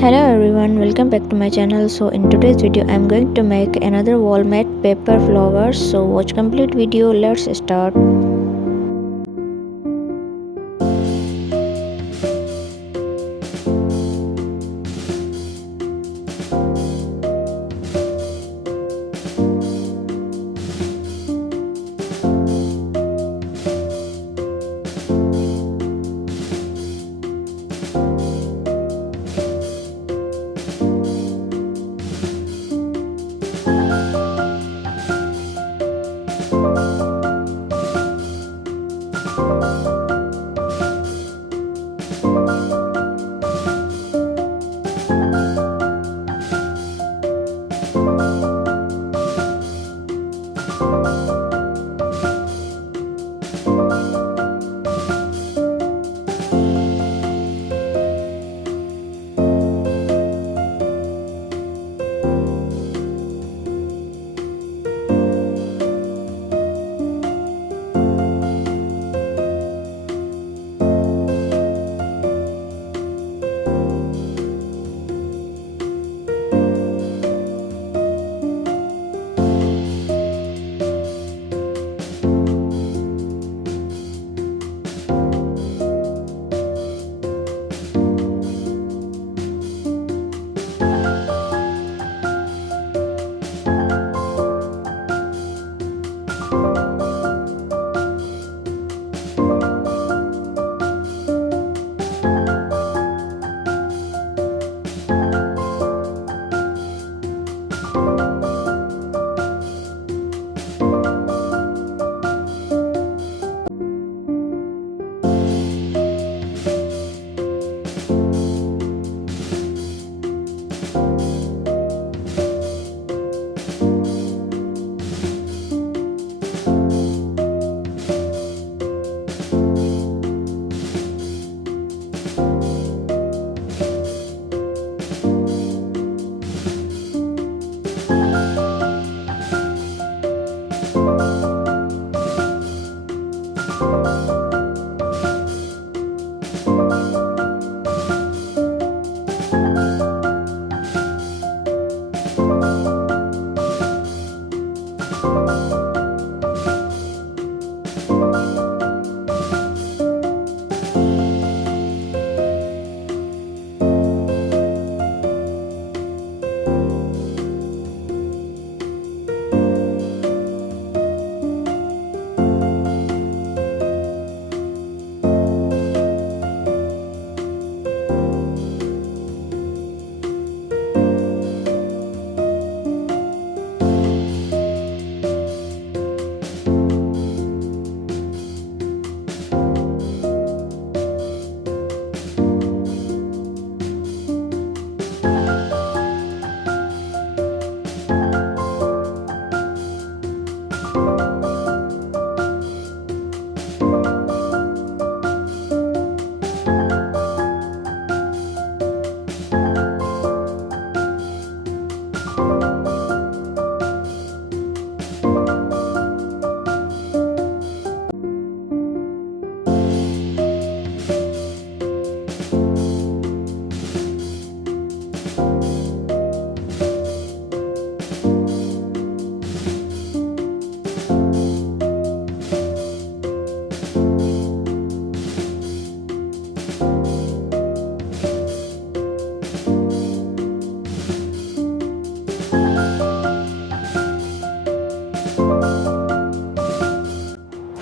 Hello everyone, welcome back to my channel. So in today's video I am going to make another Wallmate paper flowers. So watch complete video. Let's start.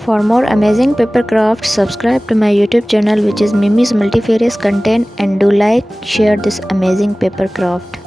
For more amazing paper crafts, subscribe to my YouTube channel which is Mimi's Multifarious Content, and do like, share this amazing paper craft.